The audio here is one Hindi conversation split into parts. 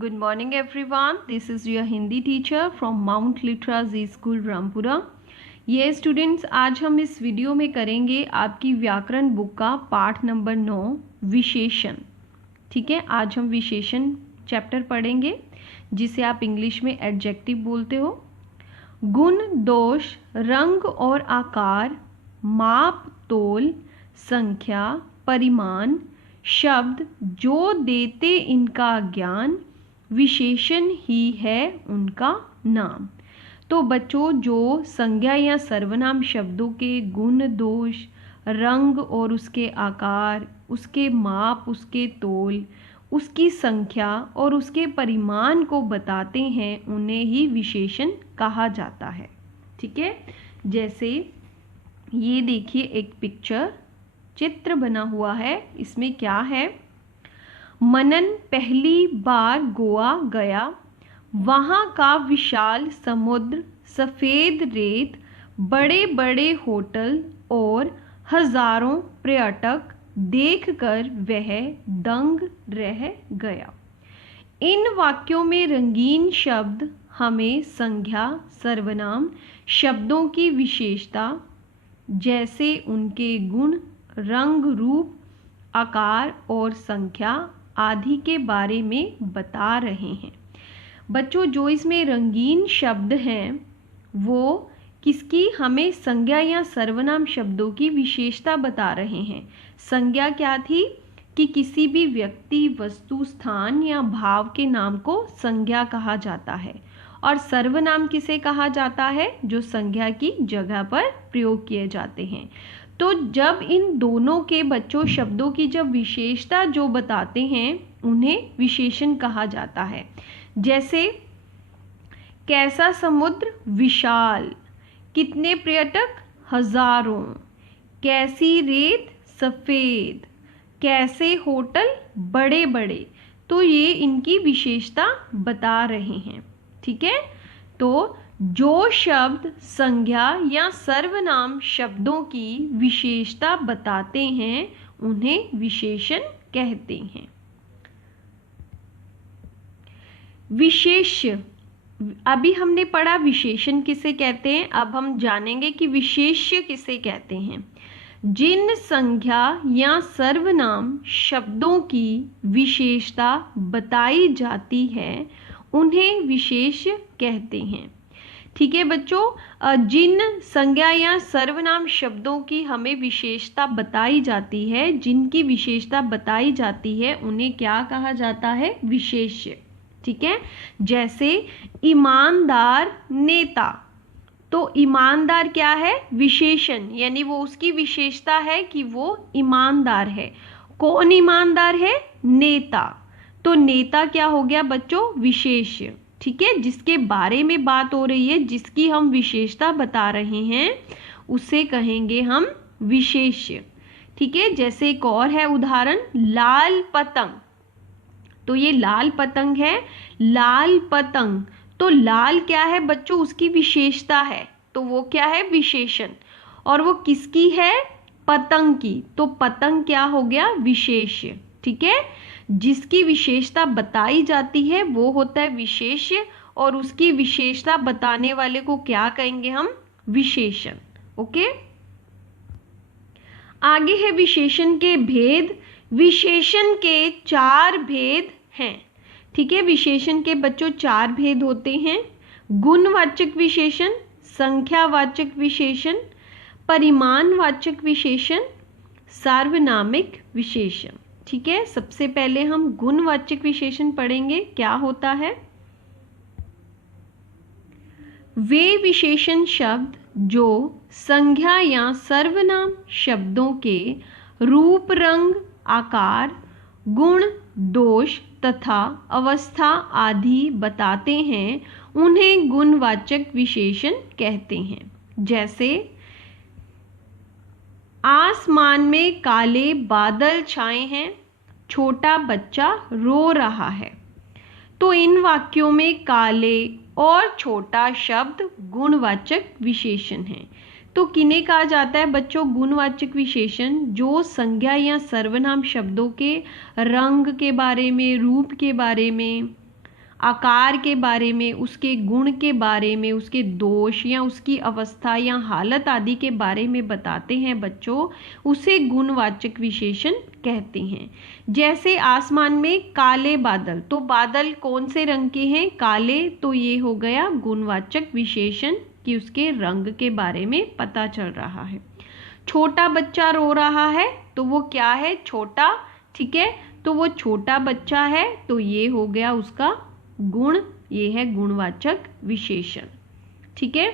Good morning everyone. This is your Hindi teacher from Mount Litra Z School Rampura. ये स्टूडेंट्स आज हम इस वीडियो में करेंगे आपकी व्याकरण बुक का पाठ नंबर 9 विशेषण। ठीक है, आज हम विशेषण चैप्टर पढ़ेंगे जिसे आप इंग्लिश में एडजेक्टिव बोलते हो। गुण, दोष, रंग और आकार, माप, तोल, संख्या, परिमाण, शब्द जो देते इनका ज्ञान, विशेषण ही है उनका नाम। तो बच्चों, जो संज्ञा या सर्वनाम शब्दों के गुण, दोष, रंग और उसके आकार, उसके माप, उसके तोल, उसकी संख्या और उसके परिमाण को बताते हैं, उन्हें ही विशेषण कहा जाता है। ठीक है, जैसे ये देखिए एक पिक्चर, चित्र बना हुआ है। इसमें क्या है? मनन पहली बार गोवा गया, वहाँ का विशाल समुद्र, सफ़ेद रेत, बड़े बड़े होटल और हजारों पर्यटक देखकर वह दंग रह गया। इन वाक्यों में रंगीन शब्द हमें संज्ञा, सर्वनाम शब्दों की विशेषता, जैसे उनके गुण, रंग, रूप, आकार और संख्या आदि के बारे में बता रहे हैं। बच्चों, जो इसमें रंगीन शब्द हैं वो किसकी? हमें संज्ञा या सर्वनाम शब्दों की विशेषता बता रहे हैं। संज्ञा क्या थी? कि किसी भी व्यक्ति, वस्तु, स्थान या भाव के नाम को संज्ञा कहा जाता है। और सर्वनाम किसे कहा जाता है? जो संज्ञा की जगह पर प्रयोग किए जाते हैं। तो जब इन दोनों के बच्चों शब्दों की जब विशेषता जो बताते हैं, उन्हें विशेषण कहा जाता है। जैसे कैसा समुद्र? विशाल। कितने पर्यटक? हजारों। कैसी रेत? सफेद। कैसे होटल? बड़े बड़े। तो ये इनकी विशेषता बता रहे हैं। ठीक है, तो जो शब्द संज्ञा या सर्वनाम शब्दों की विशेषता बताते हैं, उन्हें विशेषण कहते हैं। विशेष्य, अभी हमने पढ़ा विशेषण किसे कहते हैं, अब हम जानेंगे कि विशेष्य किसे कहते हैं। जिन संज्ञा या सर्वनाम शब्दों की विशेषता बताई जाती है, उन्हें विशेष्य कहते हैं। ठीक है बच्चों, जिन संज्ञा या सर्वनाम शब्दों की हमें विशेषता बताई जाती है, जिनकी विशेषता बताई जाती है, उन्हें क्या कहा जाता है? विशेष्य। ठीक है, जैसे ईमानदार नेता। तो ईमानदार क्या है? विशेषण, यानी वो उसकी विशेषता है कि वो ईमानदार है। कौन ईमानदार है? नेता। तो नेता क्या हो गया बच्चों? विशेष्य। ठीक है, जिसके बारे में बात हो रही है, जिसकी हम विशेषता बता रहे हैं, उसे कहेंगे हम विशेष्य। ठीक है, जैसे एक और है उदाहरण, लाल पतंग। तो ये लाल पतंग है, लाल पतंग। तो लाल क्या है बच्चों? उसकी विशेषता है, तो वो क्या है? विशेषण। और वो किसकी है? पतंग की। तो पतंग क्या हो गया? विशेष्य। ठीक है, जिसकी विशेषता बताई जाती है वो होता है विशेष्य, और उसकी विशेषता बताने वाले को क्या कहेंगे हम? विशेषण। ओके, आगे है विशेषण के भेद। विशेषण के 4 भेद हैं। ठीक है, विशेषण के बच्चों 4 भेद होते हैं। गुणवाचक विशेषण, संख्यावाचक विशेषण, परिमाणवाचक विशेषण, सार्वनामिक विशेषण। ठीक है, सबसे पहले हम गुणवाचक विशेषण पढ़ेंगे। क्या होता है? वे विशेषण शब्द जो संज्ञा या सर्वनाम शब्दों के रूप, रंग, आकार, गुण, दोष तथा अवस्था आदि बताते हैं, उन्हें गुणवाचक विशेषण कहते हैं। जैसे आसमान में काले बादल छाए हैं, छोटा बच्चा रो रहा है। तो इन वाक्यों में काले और छोटा शब्द गुणवाचक विशेषण हैं। तो किन्हें कहा जाता है बच्चों? गुणवाचक विशेषण, जो संज्ञा या सर्वनाम शब्दों के रंग के बारे में, रूप के बारे में, आकार के बारे में, उसके गुण के बारे में, उसके दोष या उसकी अवस्था या हालत आदि के बारे में बताते हैं बच्चों, उसे गुणवाचक विशेषण कहते हैं। जैसे आसमान में काले बादल, तो बादल कौन से रंग के हैं? काले। तो ये हो गया गुणवाचक विशेषण कि उसके रंग के बारे में पता चल रहा है। छोटा बच्चा रो रहा है, तो वो क्या है? छोटा। ठीक है, तो वो छोटा बच्चा है, तो ये हो गया उसका गुण, ये है गुणवाचक विशेषण। ठीक है,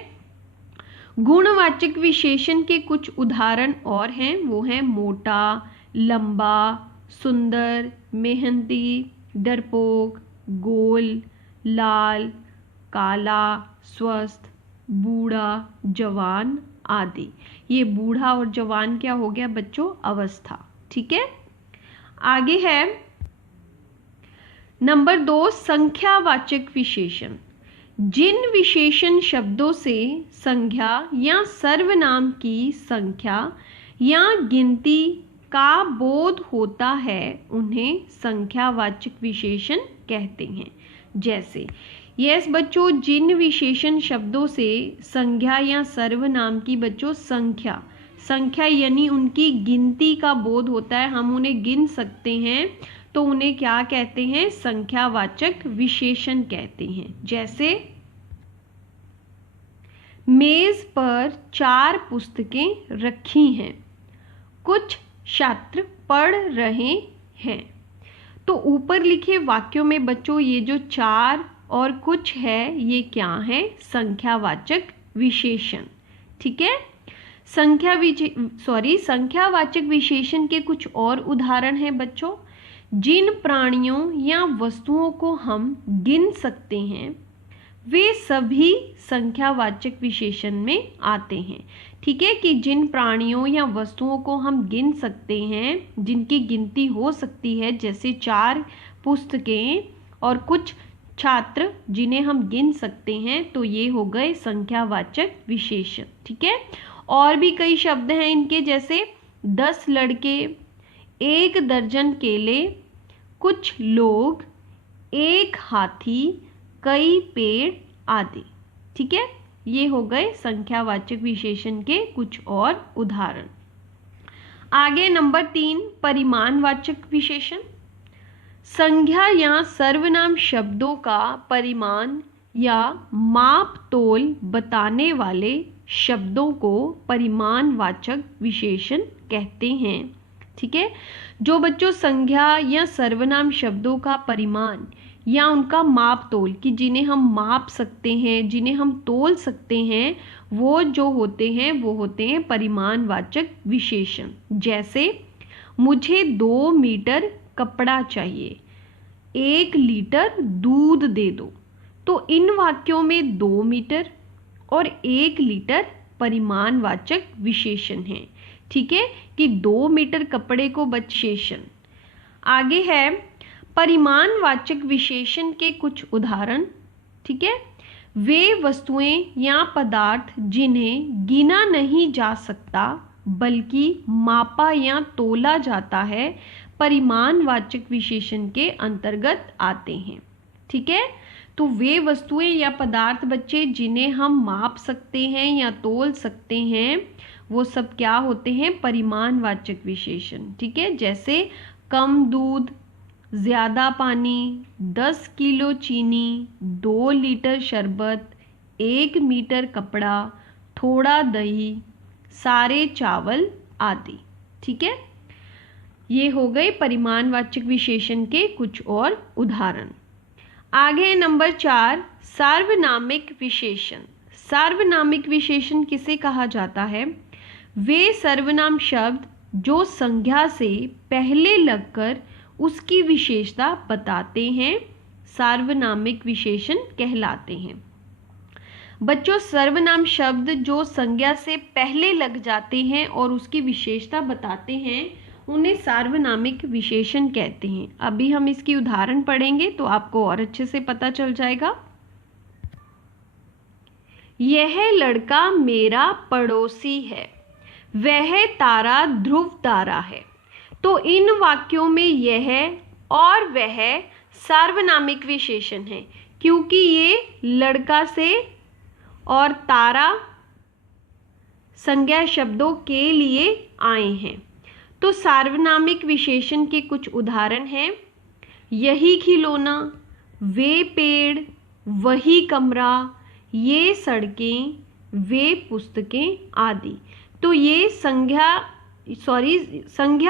गुणवाचक विशेषण के कुछ उदाहरण और हैं, वो हैं मोटा, लंबा, सुंदर, मेहनती, डरपोक, गोल, लाल, काला, स्वस्थ, बूढ़ा, जवान आदि। ये बूढ़ा और जवान क्या हो गया बच्चों? अवस्था। ठीक है, आगे है नंबर 2, संख्यावाचक विशेषण। जिन विशेषण शब्दों से संज्ञा या सर्वनाम की संख्या या गिनती का बोध होता है उन्हें संख्यावाचक विशेषण कहते हैं। जैसे यस बच्चों, जिन विशेषण शब्दों से संज्ञा या सर्वनाम की बच्चों संख्या यानी उनकी गिनती का बोध होता है, हम उन्हें गिन सकते हैं, तो उन्हें क्या कहते हैं? संख्यावाचक विशेषण कहते हैं। जैसे मेज पर 4 पुस्तकें रखी हैं, कुछ छात्र पढ़ रहे हैं। तो ऊपर लिखे वाक्यों में बच्चों ये जो 4 और कुछ है, ये क्या है? संख्यावाचक विशेषण। ठीक है, संख्यावाचक विशेषण के कुछ और उदाहरण हैं बच्चों। जिन प्राणियों या वस्तुओं को हम गिन सकते हैं वे सभी संख्यावाचक विशेषण में आते हैं। ठीक है, कि जिन प्राणियों या वस्तुओं को हम गिन सकते हैं, जिनकी गिनती हो सकती है, जैसे 4 पुस्तकें और कुछ छात्र जिन्हें हम गिन सकते हैं, तो ये हो गए संख्यावाचक विशेषण। ठीक है, और भी कई शब्द हैं इनके, जैसे 10 लड़के, 1 दर्जन केले, कुछ लोग, 1 हाथी, कई पेड़ आदि। ठीक है, ये हो गए संख्यावाचक विशेषण के कुछ और उदाहरण। आगे नंबर 3, परिमाणवाचक विशेषण। संज्ञा या सर्वनाम शब्दों का परिमाण या माप तोल बताने वाले शब्दों को परिमाणवाचक विशेषण कहते हैं। ठीक है, जो बच्चों संज्ञा या सर्वनाम शब्दों का परिमाण या उनका माप तोल, कि जिन्हें हम माप सकते हैं, जिन्हें हम तोल सकते हैं, वो जो होते हैं वो होते हैं परिमाणवाचक विशेषण। जैसे मुझे 2 मीटर कपड़ा चाहिए, 1 लीटर दूध दे दो। तो इन वाक्यों में 2 मीटर और 1 लीटर परिमाणवाचक विशेषण है। ठीक है, कि 2 मीटर कपड़े को विशेषण। आगे है परिमाणवाचक विशेषण के कुछ उदाहरण। ठीक है, वे वस्तुएं या पदार्थ जिन्हें गिना नहीं जा सकता बल्कि मापा या तोला जाता है, परिमाणवाचक विशेषण के अंतर्गत आते हैं। ठीक है, तो वे वस्तुएं या पदार्थ बच्चे जिन्हें हम माप सकते हैं या तोल सकते हैं, वो सब क्या होते हैं? परिमाणवाचक विशेषण। ठीक है, जैसे कम दूध, ज़्यादा पानी, 10 किलो चीनी, 2 लीटर शरबत, 1 मीटर कपड़ा, थोड़ा दही, सारे चावल आदि। ठीक है, ये हो गए परिमाणवाचक विशेषण के कुछ और उदाहरण। आगे नंबर 4, सार्वनामिक विशेषण। सार्वनामिक विशेषण किसे कहा जाता है? वे सर्वनाम शब्द जो संज्ञा से पहले लगकर उसकी विशेषता बताते हैं, सार्वनामिक विशेषण कहलाते हैं। बच्चों, सर्वनाम शब्द जो संज्ञा से पहले लग जाते हैं और उसकी विशेषता बताते हैं, उन्हें सार्वनामिक विशेषण कहते हैं। अभी हम इसकी उदाहरण पढ़ेंगे तो आपको और अच्छे से पता चल जाएगा। यह लड़का मेरा पड़ोसी है, वह तारा ध्रुव तारा है। तो इन वाक्यों में यह और वह सार्वनामिक विशेषण है, क्योंकि ये लड़का से और तारा संज्ञा शब्दों के लिए आए हैं। तो सार्वनामिक विशेषण के कुछ उदाहरण हैं, यही खिलौना, वे पेड़, वही कमरा, ये सड़कें, वे पुस्तकें आदि। तो ये संज्ञा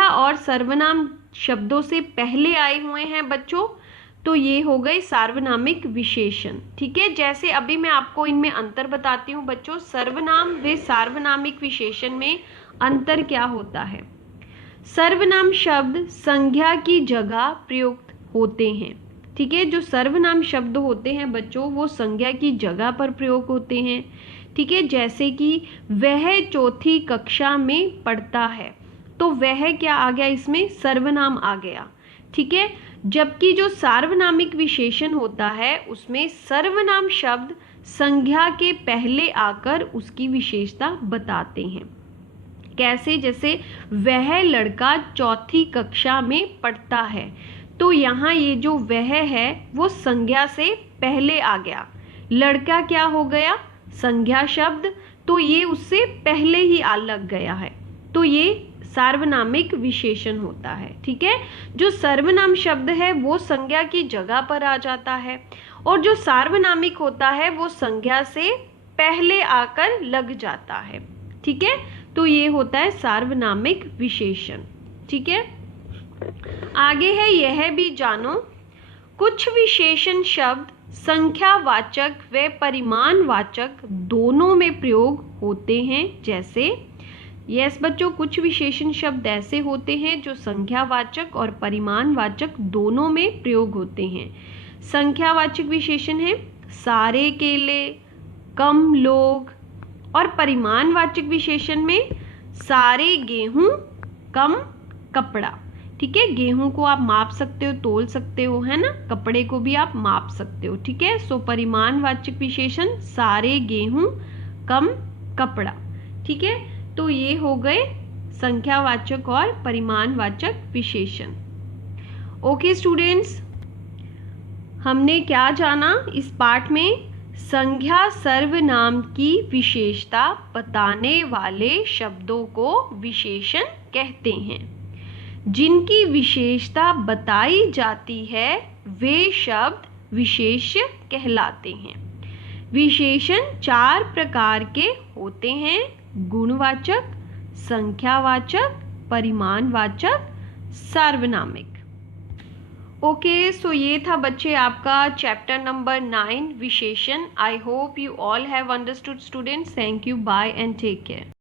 और सर्वनाम शब्दों से पहले आए हुए हैं बच्चों, तो ये हो गए सार्वनामिक विशेषण। ठीक है, जैसे अभी मैं आपको इनमें अंतर बताती हूँ बच्चों। सर्वनाम व सार्वनामिक विशेषण में अंतर क्या होता है? सर्वनाम शब्द संज्ञा की जगह प्रयुक्त होते हैं। ठीक है, जो सर्वनाम शब्द होते हैं बच्चों वो संज्ञा की जगह पर प्रयोग होते हैं। ठीक है, जैसे कि वह चौथी कक्षा में पढ़ता है, तो वह क्या आ गया इसमें? सर्वनाम आ गया। ठीक है, जबकि जो सार्वनामिक विशेषण होता है उसमें सर्वनाम शब्द संज्ञा के पहले आकर उसकी विशेषता बताते हैं। कैसे? जैसे वह लड़का चौथी कक्षा में पढ़ता है, तो यहाँ ये जो वह है वो संज्ञा से पहले आ गया। लड़का क्या हो गया? संज्ञा शब्द, तो ये उससे पहले ही आ लग गया है, तो ये सार्वनामिक विशेषण होता है। ठीक है, जो सर्वनाम शब्द है वो संज्ञा की जगह पर आ जाता है, और जो सार्वनामिक होता है वो संज्ञा से पहले आकर लग जाता है। ठीक है, तो ये होता है सार्वनामिक विशेषण। ठीक है, आगे है यह भी जानो, कुछ विशेषण शब्द संख्यावाचक व परिमाणवाचक दोनों में प्रयोग होते हैं। जैसे यस बच्चों, कुछ विशेषण शब्द ऐसे होते हैं जो संख्यावाचक और परिमाणवाचक दोनों में प्रयोग होते हैं। संख्यावाचक विशेषण है सारे केले, कम लोग, और परिमाणवाचक विशेषण में सारे गेहूं, कम कपड़ा। ठीक है, गेहूं को आप माप सकते हो, तोल सकते हो, है ना, कपड़े को भी आप माप सकते हो। ठीक है, सो परिमाणवाचक विशेषण सारे गेहूं, कम कपड़ा। ठीक है, तो ये हो गए संख्यावाचक और परिमाणवाचक विशेषण। ओके स्टूडेंट्स, हमने क्या जाना इस पाठ में? संज्ञा सर्वनाम की विशेषता बताने वाले शब्दों को विशेषण कहते हैं। जिनकी विशेषता बताई जाती है वे शब्द विशेष्य कहलाते हैं। विशेषण 4 प्रकार के होते हैं: गुणवाचक, संख्यावाचक, परिमाणवाचक, सार्वनामिक। ओके, सो ये था बच्चे आपका चैप्टर नंबर 9 विशेषण। I hope you all have understood students. Thank you, bye and take care.